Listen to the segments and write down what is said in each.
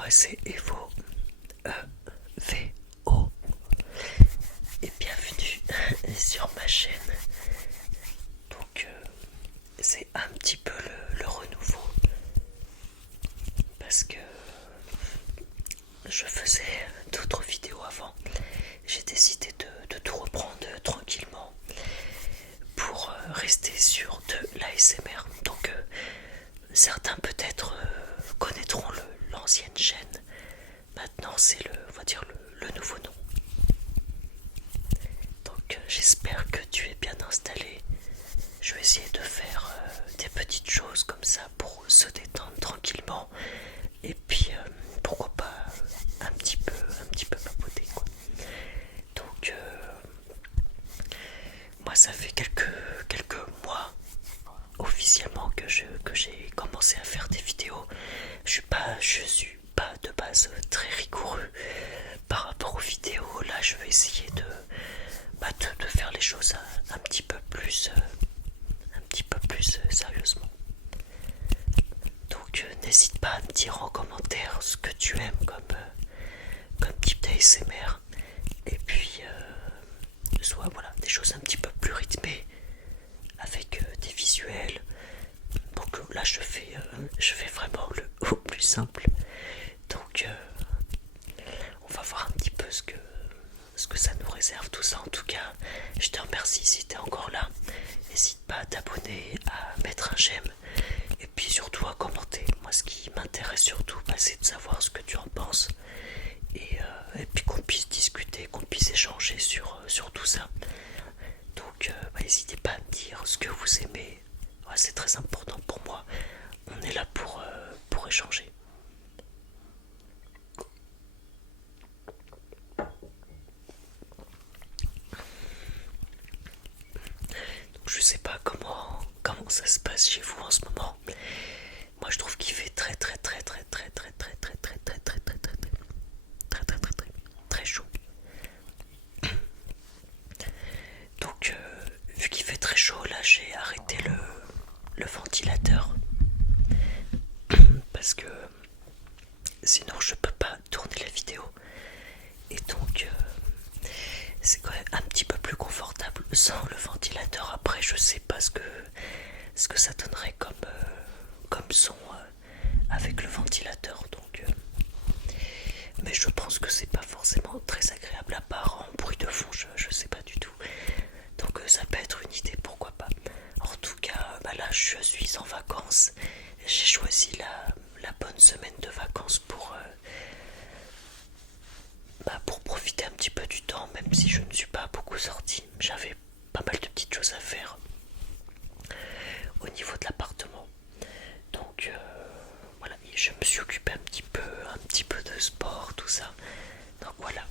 moi c'est Evo, V-O, et bienvenue sur ma chaîne. Donc c'est un petit peu le renouveau, parce que je faisais d'autres vidéos avant. J'ai décidé de tout reprendre tranquillement pour rester sur de l'ASMR. Donc certains peut-être connaîtront l'ancienne chaîne. Maintenant c'est on va dire le nouveau nom. Donc j'espère que tu es bien installé. Je vais essayer de faire des petites choses comme ça pour se détendre tranquillement. Et puis pourquoi pas un petit peu papoter quoi. Donc moi ça fait quelques mois officiellement que j'ai commencé à faire des vidéos. Je suis pas de base très rigoureux par rapport aux vidéos. Là je vais essayer de faire les choses un petit peu plus sérieusement. Donc n'hésite pas à me dire en commentaire ce que tu aimes comme type d'ASMR. Et puis soit voilà, des choses un petit peu plus rythmées avec des visuels. Donc là je fais vraiment le au plus simple. Donc on va voir un petit peu ce que ça nous réserve tout ça. En tout cas, je te remercie si tu es encore là. N'hésite pas à t'abonner, à mettre un j'aime et puis surtout à commenter. Moi ce qui m'intéresse surtout, c'est de savoir ce que tu en penses et puis qu'on puisse discuter, qu'on puisse échanger sur tout ça. Donc n'hésitez pas à me dire ce que vous aimez. Ouais, c'est très important pour moi. On est là pour échanger. Donc je sais pas comment ça se passe chez vous en ce moment. Moi je trouve qu'il fait très très très très très très très très très très très très très très très très très très chaud. Donc vu qu'il fait très chaud, là j'ai arrêté le ventilateur parce que sinon je peux pas tourner la vidéo. Et donc c'est quand même un petit peu plus confortable sans le ventilateur. Après je sais pas ce que ça donnerait comme son avec le ventilateur. Donc mais je pense que c'est pas forcément très agréable à part en bruit de fond, je sais pas du tout. Donc ça peut être une idée, pourquoi pas. En tout cas, là je suis en vacances. J'ai choisi la bonne semaine de vacances pour profiter un petit peu du temps, même si je ne suis pas beaucoup sorti. J'avais pas mal de petites choses à faire au niveau de l'appartement. Donc voilà, je me suis occupé un petit peu de sport, tout ça. Donc voilà.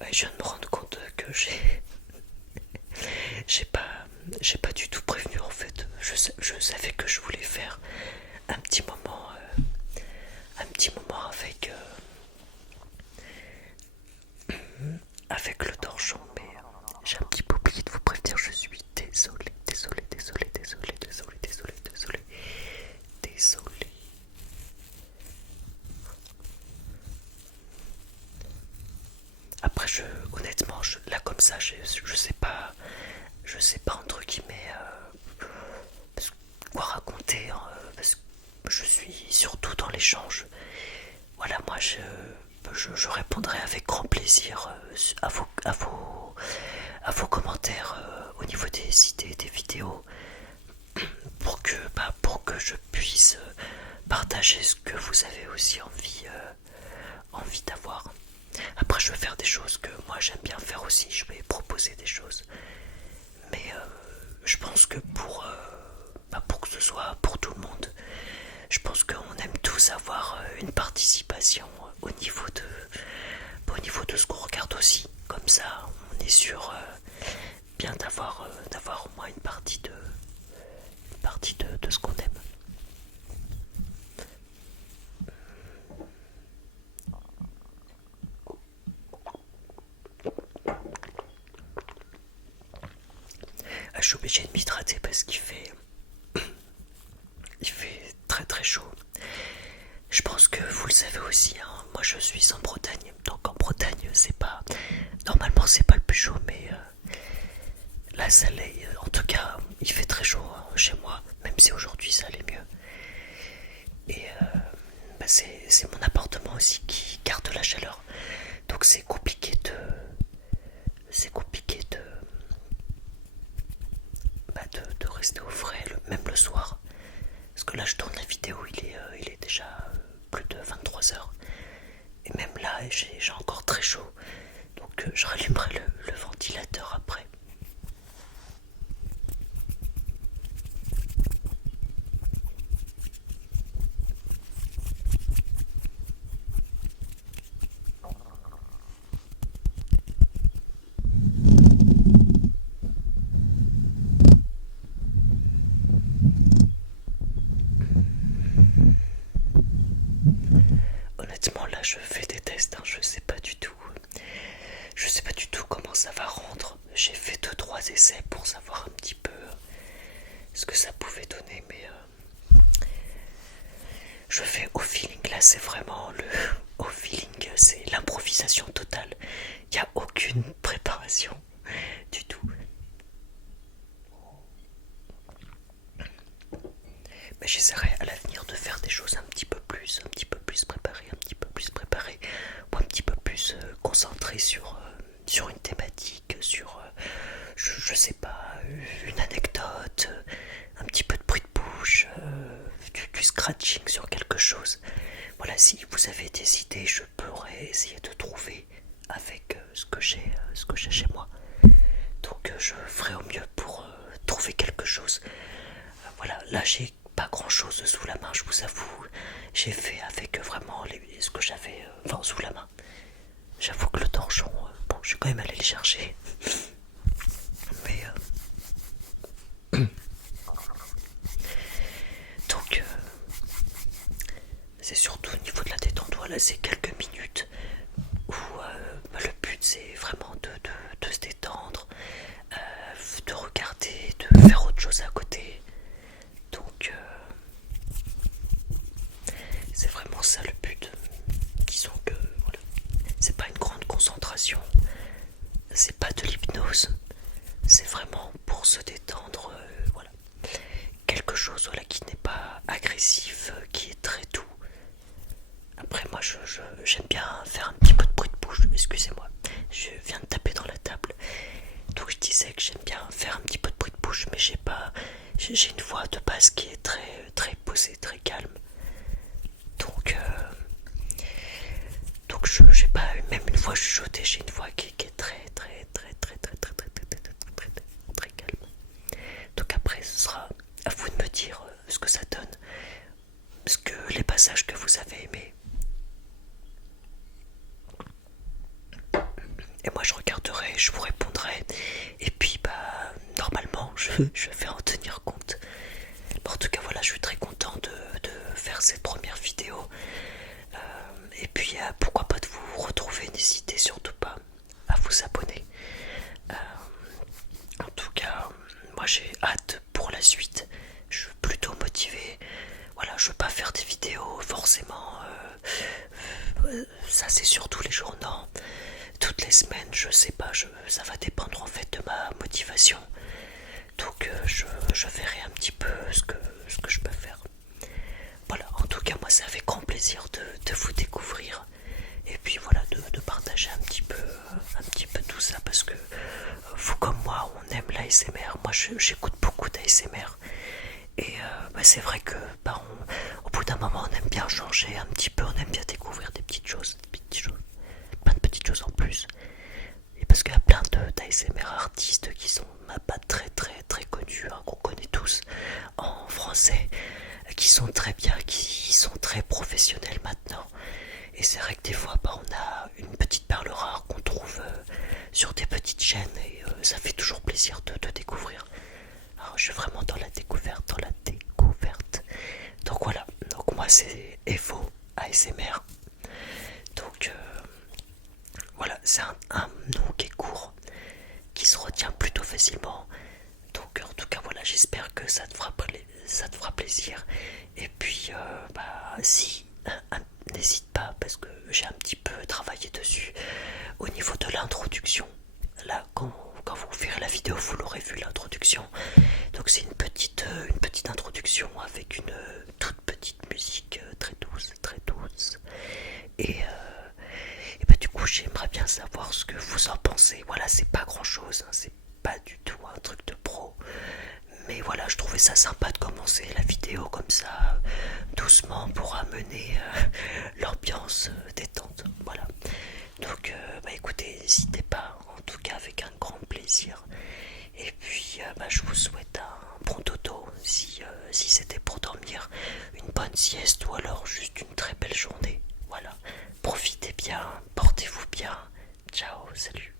Ouais, je viens de me rendre compte que j'ai pas j'ai pas du tout prévenu en fait. Je savais que je voulais faire un petit moment avec le torchon, mais j'ai un petit peu oublié de vous prévenir. Je suis désolé, désolé, désolé, désolé, désolé, désolé, désolé, désolé. Après, honnêtement, là comme ça, je sais pas entre guillemets raconter, hein, parce que je suis surtout dans l'échange. Voilà, moi je répondrai avec grand plaisir à vos commentaires au niveau des idées, des vidéos, pour que je puisse partager ce que vous avez aussi envie d'avoir. Après, je vais faire des choses que moi j'aime bien faire aussi, je vais proposer des choses. Mais je pense que pour que ce soit pour tout le monde, je pense qu'on aime tous avoir une participation au niveau de ce qu'on regarde aussi. Comme ça, on est sûr bien d'avoir au moins une partie de ce qu'on aime. Je suis obligé de m'hydrater parce il fait très très chaud. Je pense que vous le savez aussi, hein, moi je suis en Bretagne, donc en Bretagne normalement c'est pas le plus chaud, mais là ça l'est. En tout cas, il fait très chaud hein, chez moi, même si aujourd'hui ça allait mieux. Et c'est mon appartement aussi qui garde la chaleur, donc c'est compliqué de rester au frais, même le soir. Parce que là, je tourne la vidéo, il est déjà plus de 23 h. Et même là, j'ai encore très chaud. Donc, je rallumerai le ventilateur après. Honnêtement, là, je fais des tests. Hein, je sais pas du tout. Je sais pas du tout comment ça va rendre. J'ai fait 2-3 essais pour savoir un petit peu ce que ça pouvait donner, mais je fais au feeling. Là, c'est vraiment au feeling, c'est l'improvisation totale. Il n'y a aucune préparation du tout. Mais j'essaierai à l'avenir de faire des choses un petit peu plus préparées, ou un petit peu plus concentrées sur une thématique, sur, je sais pas, une anecdote, un petit peu de bruit de bouche, du scratching sur quelque chose. Voilà, si vous avez des idées, je pourrais essayer de trouver avec ce que j'ai chez moi. Donc je ferai au mieux pour trouver quelque chose. Voilà, là j'ai pas grand chose sous la main, je vous avoue. J'ai fait avec vraiment ce que j'avais sous la main. J'avoue que le torchon, bon, je suis quand même allé le chercher. Mais donc c'est surtout au niveau de la détente. Voilà, c'est quelques minutes où le but c'est vraiment de se détendre, de regarder, de faire autre chose à côté. Donc c'est vraiment ça le but. Disons que voilà, c'est pas une grande concentration, c'est pas de l'hypnose, c'est vraiment pour se détendre, voilà. Quelque chose voilà, qui n'est pas agressif, qui est très doux. Après moi j'aime bien faire un petit peu de bruit de bouche, excusez-moi, je viens de taper dans la table. Donc je disais que j'aime bien faire un petit peu de bruit de bouche, mais j'ai une voix de base qui est très, très posée, très calme. Donc j'ai pas même une voix chuchotée, j'ai une voix qui est très très très très très très très très très très très très calme. Donc après ce sera à vous de me dire ce que ça donne, les passages que vous avez aimés. Et moi je regarderai, je vous répondrai. Et puis normalement je vais en tenir compte. En tout cas voilà, je suis très content de faire cette première vidéo. Et puis pourquoi pas de vous retrouver, n'hésitez surtout pas à vous abonner. En tout cas, moi j'ai hâte pour la suite. Je suis plutôt motivé. Voilà, je veux pas faire des vidéos forcément. Ça c'est sur tous les jours, non. Toutes les semaines, je sais pas, ça va dépendre en fait de ma motivation. Donc je verrai un petit peu ce que je peux faire. Voilà, en tout cas moi ça fait grand plaisir de vous découvrir. Et puis voilà, de partager un petit peu tout ça, parce que vous comme moi, on aime l'ASMR. Moi j'écoute beaucoup d'ASMR. Et c'est vrai que au bout d'un moment on aime bien changer un petit peu, on aime bien découvrir des petites choses, plein de petites choses en plus. Et parce qu'il y a plein d'ASMR artistes qui sont pas très très très connus, hein, qu'on connaît tous en français, qui sont très bien, qui sont très professionnels maintenant. Et c'est vrai que des fois on a une petite perle rare qu'on trouve sur des petites chaînes, et ça fait toujours plaisir de découvrir. Alors je suis vraiment dans la découverte, Donc voilà, donc moi c'est Evo ASMR. Donc voilà, c'est un nom qui est court, qui se retient plutôt facilement. Donc en tout cas voilà, j'espère que ça te fera plaisir. Et puis si, n'hésite pas, parce que j'ai un petit peu travaillé dessus au niveau de l'introduction. Là quand vous verrez la vidéo, vous l'aurez vu, l'introduction. Donc c'est une petite introduction avec une toute petite musique très douce, très douce. Et bah du coup j'aimerais bien savoir ce que vous en pensez. Voilà, c'est pas grand chose, hein, c'est pas du tout un truc de pro. Mais voilà, je trouvais ça sympa de commencer la vidéo comme ça, doucement, pour amener l'ambiance détente. Voilà. Donc écoutez, n'hésitez pas, en tout cas avec un grand plaisir. Et puis je vous souhaite un bon dodo si c'était pour dormir, une bonne sieste, ou alors juste une très belle journée. Voilà. Profitez bien, portez-vous bien. Ciao, salut.